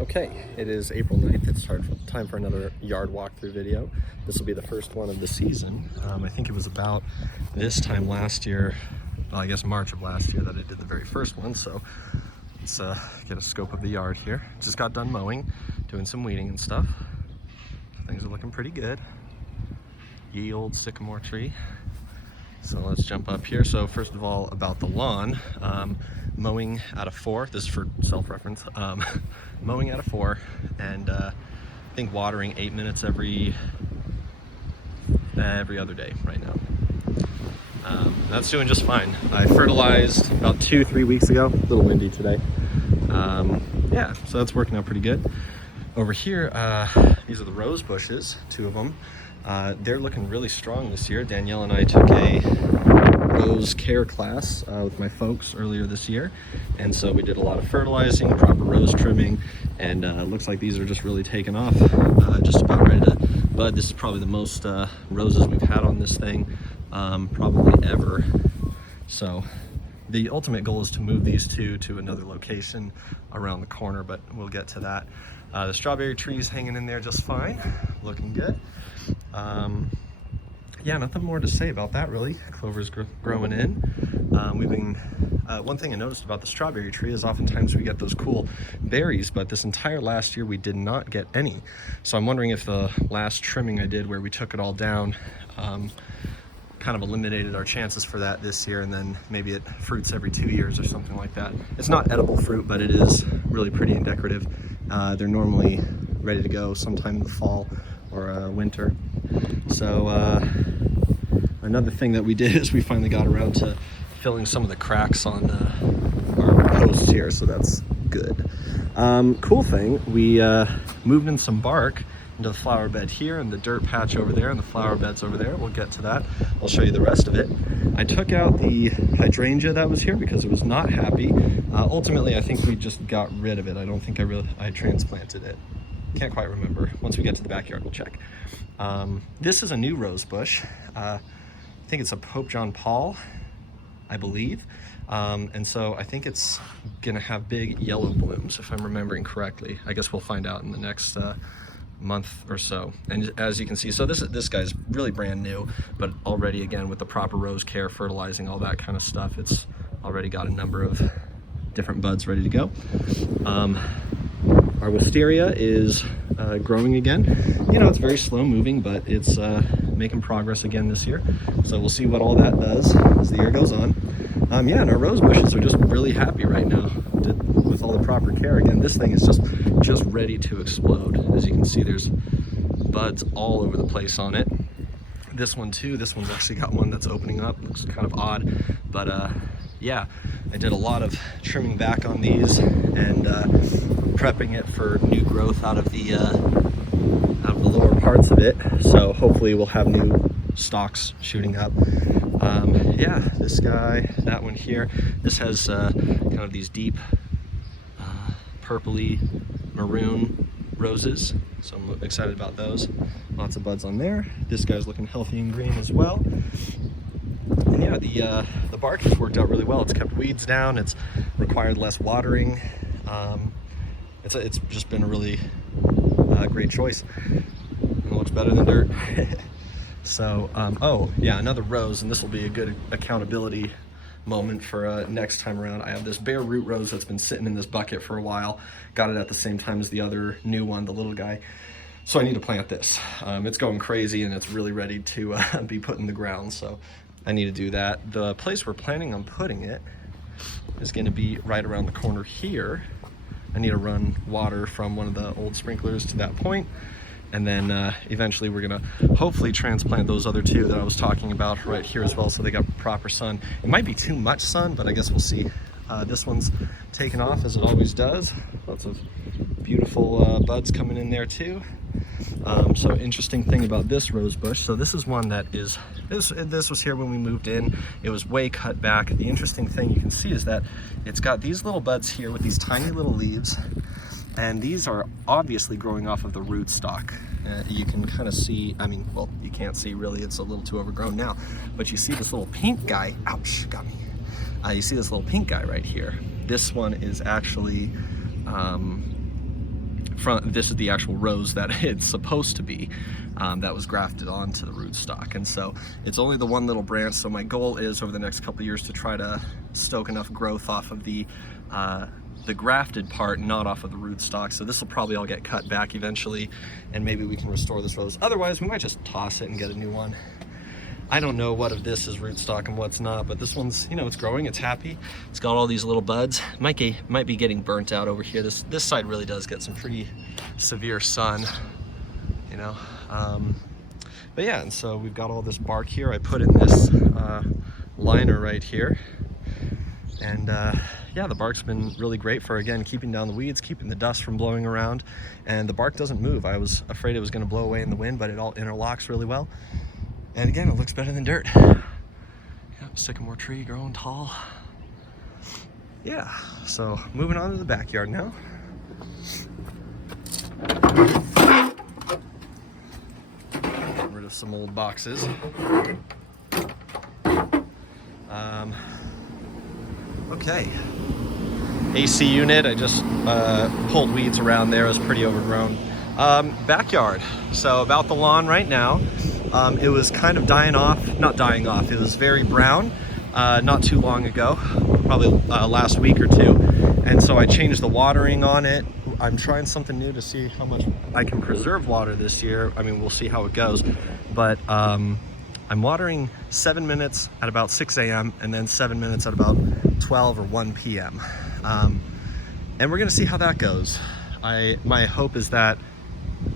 Okay, it is April 9th. It's time for another yard walkthrough video. This will be the first one of the season. I think it was about this time last year, well, I guess March of last year, that I did the very first one. So let's get a scope of the yard here. Just got done mowing, doing some weeding and stuff. Things are looking pretty good. Ye old sycamore tree. So let's jump up here. So first of all, about the lawn, mowing out of 4. This is for self-reference. Mowing out of 4, and I think watering 8 minutes every other day right now. That's doing just fine. I fertilized about 2-3 weeks ago. A little windy today. Yeah, so that's working out pretty good. Over here, these are the rose bushes, 2 of them. They're looking really strong this year. Danielle and I took a rose care class with my folks earlier this year, and so we did a lot of fertilizing, proper rose trimming, and it looks like these are just really taking off, just about ready to bud. This is probably the most roses we've had on this thing probably ever. So the ultimate goal is to move these 2 to another location around the corner, but we'll get to that. The strawberry tree's hanging in there just fine, looking good. Yeah, nothing more to say about that really. Clover's growing in. One thing I noticed about the strawberry tree is oftentimes we get those cool berries, but this entire last year we did not get any. So I'm wondering if the last trimming I did where we took it all down kind of eliminated our chances for that this year, and then maybe it fruits every 2 years or something like that. It's not edible fruit, but it is really pretty and decorative. They're normally ready to go sometime in the fall or winter. So another thing that we did is we finally got around to filling some of the cracks on our posts here, so that's good. Cool thing, we moved in some bark into the flower bed here, and the dirt patch over there, and the flower beds over there. We'll get to that. I'll show you the rest of it. I took out the hydrangea that was here because it was not happy. Ultimately, I think we just got rid of it. I don't think I transplanted it. Can't quite remember. Once we get to the backyard, we'll check. This is a new rose bush. I think it's a Pope John Paul, I believe. And so I think it's gonna have big yellow blooms, if I'm remembering correctly. I guess we'll find out in the next month or so. And as you can see, so this guy's really brand new, but already, again, with the proper rose care, fertilizing, all that kind of stuff, it's already got a number of different buds ready to go. Our wisteria is growing again. You know, it's very slow moving, but it's making progress again this year. So we'll see what all that does as the year goes on. Yeah, and our rose bushes are just really happy right now with all the proper care. Again, this thing is just ready to explode. As you can see, there's buds all over the place on it. This one too, this one's actually got one that's opening up. Looks kind of odd, but yeah, I did a lot of trimming back on these and prepping it for new growth out of the lower parts of it. So hopefully we'll have new stalks shooting up. Yeah, this guy, that one here, this has kind of these deep purpley maroon roses, so I'm excited about those. Lots of buds on there. This guy's looking healthy and green as well. And yeah, the bark has worked out really well. It's kept weeds down, it's required less watering. It's just been a really great choice. It looks better than dirt. So, oh yeah, another rose, and this will be a good accountability moment for next time around. I have this bare root rose that's been sitting in this bucket for a while. Got it at the same time as the other new one, the little guy. So I need to plant this. It's going crazy and it's really ready to be put in the ground, so I need to do that. The place we're planning on putting it is going to be right around the corner here. I need to run water from one of the old sprinklers to that point. And then eventually we're gonna hopefully transplant those other 2 that I was talking about right here as well, so they got proper sun. It might be too much sun, but I guess we'll see. This one's taken off as it always does. Lots of beautiful buds coming in there too. So interesting thing about this rose bush. So this is one that is, this was here when we moved in. It was way cut back. The interesting thing you can see is that it's got these little buds here with these tiny little leaves. And these are obviously growing off of the rootstock. You can kind of see, I mean, well, you can't see really, it's a little too overgrown now, but you see this little pink guy, ouch, got me. You see this little pink guy right here. This one is actually this is the actual rose that it's supposed to be, that was grafted onto the rootstock. And so it's only the one little branch. So my goal is over the next couple of years to try to stoke enough growth off of the grafted part, not off of the rootstock. So this will probably all get cut back eventually, and maybe we can restore this rose. Otherwise, we might just toss it and get a new one. I don't know what of this is rootstock and what's not, but this one's, you know, it's growing, it's happy. It's got all these little buds. Might be getting burnt out over here. This side really does get some pretty severe sun, you know. But yeah, and so we've got all this bark here. I put in this liner right here. And yeah, the bark's been really great for, again, keeping down the weeds, keeping the dust from blowing around. And the bark doesn't move. I was afraid it was gonna blow away in the wind, but it all interlocks really well. And again, it looks better than dirt. Yep, sycamore tree growing tall. Yeah, so moving on to the backyard now. Get rid of some old boxes. Okay. AC unit, I just pulled weeds around there. It was pretty overgrown. Backyard, so about the lawn right now. It was kind of dying off, not dying off, it was very brown not too long ago, probably last week or two. And so I changed the watering on it. I'm trying something new to see how much I can preserve water this year. I mean, we'll see how it goes. But I'm watering 7 minutes at about 6 a.m. and then 7 minutes at about 12 or 1 p.m. And we're gonna see how that goes. My hope is that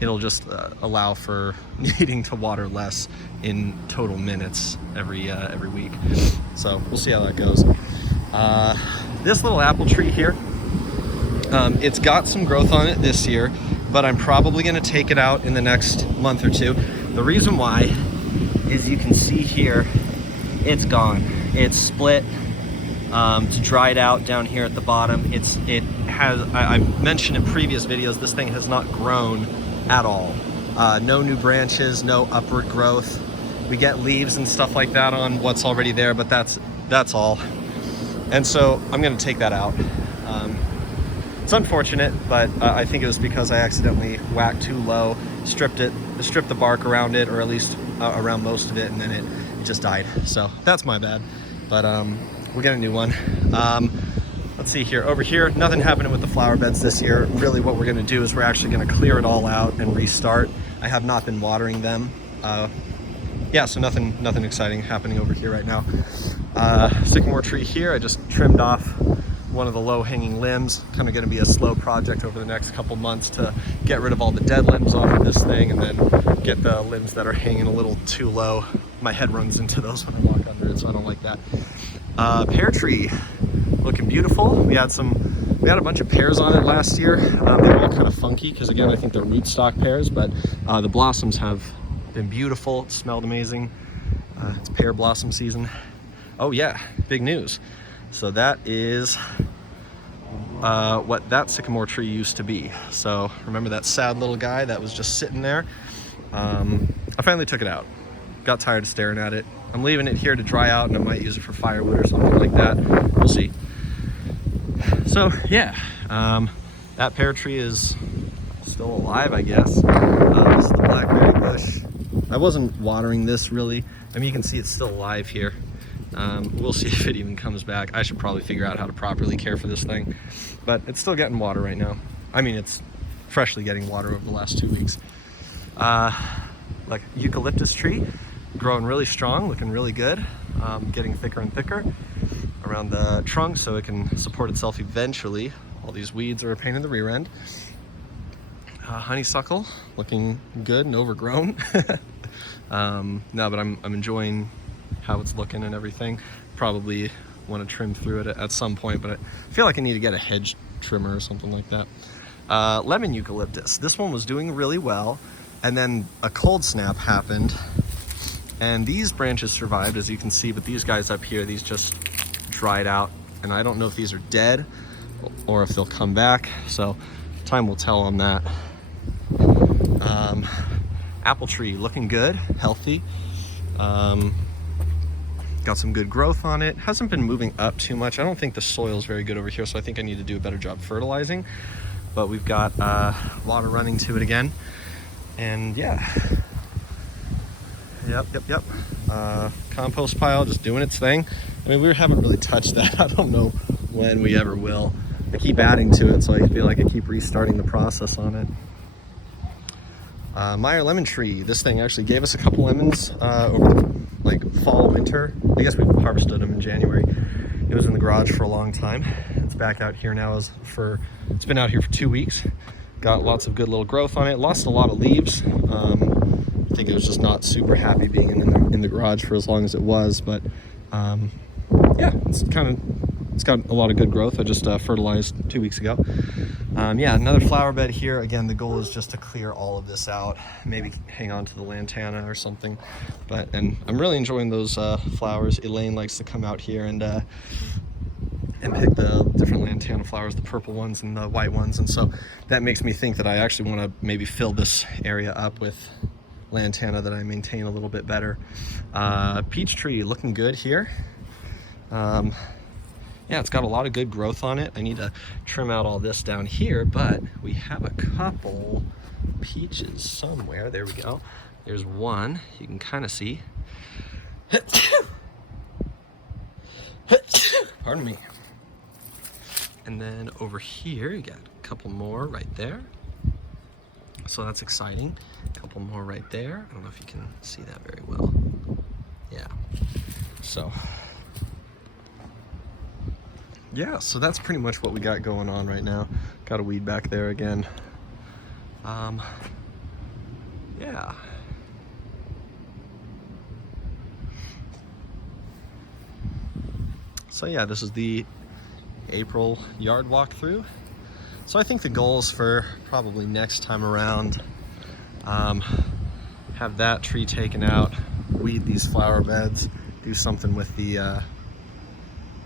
it'll just allow for needing to water less in total minutes every week. So we'll see how that goes. This little apple tree here, it's got some growth on it this year, but I'm probably gonna take it out in the next month or two. The reason why is you can see here, it's gone. It's split, it's dried out down here at the bottom. I've mentioned in previous videos, this thing has not grown at all. No new branches, no upward growth. We get leaves and stuff like that on what's already there, but that's all. And so I'm gonna take that out. It's unfortunate, but I think it was because I accidentally whacked too low, stripped the bark around it, or at least around most of it, and then it just died. So that's my bad, but we'll get a new one. Let's see here, over here, nothing happening with the flower beds this year. Really what we're gonna do is we're actually gonna clear it all out and restart. I have not been watering them. Yeah, so nothing exciting happening over here right now. Sycamore tree here, I just trimmed off one of the low-hanging limbs. Kind of gonna be a slow project over the next couple months to get rid of all the dead limbs off of this thing and then get the limbs that are hanging a little too low. My head runs into those when I walk under it, so I don't like that. Pear tree, looking beautiful. We had a bunch of pears on it last year. They were all kind of funky because, again, I think they're rootstock pears, but the blossoms have been beautiful. It smelled amazing. It's pear blossom season. Oh yeah, big news. So that is what that sycamore tree used to be. So remember that sad little guy that was just sitting there? I finally took it out. Got tired of staring at it. I'm leaving it here to dry out, and I might use it for firewood or something like that. We'll see. So yeah, that pear tree is still alive, I guess. This is the blackberry bush. I wasn't watering this really. I mean, you can see it's still alive here. We'll see if it even comes back. I should probably figure out how to properly care for this thing, but it's still getting water right now. I mean, it's freshly getting water over the last 2 weeks. Like eucalyptus tree, growing really strong, looking really good, getting thicker and thicker around the trunk so it can support itself eventually. All these weeds are a pain in the rear end. Honeysuckle, looking good and overgrown. No, but I'm enjoying how it's looking and everything. Probably want to trim through it at some point, but I feel like I need to get a hedge trimmer or something like that. Lemon eucalyptus. This one was doing really well, and then a cold snap happened, and these branches survived, as you can see, but these guys up here, these just dried out, and I don't know if these are dead or if they'll come back, so time will tell on that. Apple tree, looking good, healthy. Got some good growth on it. Hasn't been moving up too much. I don't think the soil is very good over here, so I think I need to do a better job fertilizing. but we've got water running to it again. And yeah, yep. Compost pile just doing its thing. I mean, we haven't really touched that. I don't know when we ever will. I keep adding to it, so I feel like I keep restarting the process on it. Meyer lemon tree. This thing actually gave us a couple lemons over like fall, winter. I guess we harvested them in January. It was in the garage for a long time. It's back out here now. It's been out here for 2 weeks. Got lots of good little growth on it. Lost a lot of leaves. I think it was just not super happy being in the garage for as long as it was, but yeah, it's got a lot of good growth. I just fertilized 2 weeks ago. Yeah, another flower bed here. Again, the goal is just to clear all of this out, maybe hang on to the lantana or something. And I'm really enjoying those flowers. Elaine likes to come out here and pick the different lantana flowers, the purple ones and the white ones. And so that makes me think that I actually want to maybe fill this area up with lantana that I maintain a little bit better. Peach tree looking good here. Yeah, it's got a lot of good growth on it. I need to trim out all this down here, but we have a couple peaches somewhere. There we go. There's one you can kind of see. Pardon me. And then over here, you got a couple more right there. So that's exciting. A couple more right there. I don't know if you can see that very well. Yeah. So yeah, so that's pretty much what we got going on right now. Got a weed back there again. Yeah. So yeah, this is the April yard walkthrough. So I think the goals for probably next time around, have that tree taken out, weed these flower beds, do something with the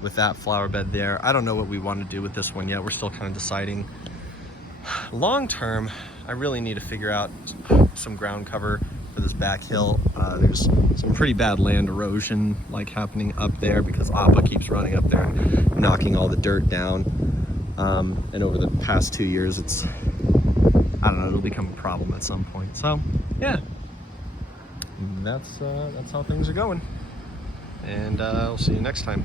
with that flower bed there. I don't know what we want to do with this one yet. We're still kind of deciding. Long term, I really need to figure out some ground cover for this back hill. There's some pretty bad land erosion like happening up there because Appa keeps running up there and knocking all the dirt down. And over the past 2 years, I don't know, it'll become a problem at some point. So yeah, that's how things are going. And I'll see you next time.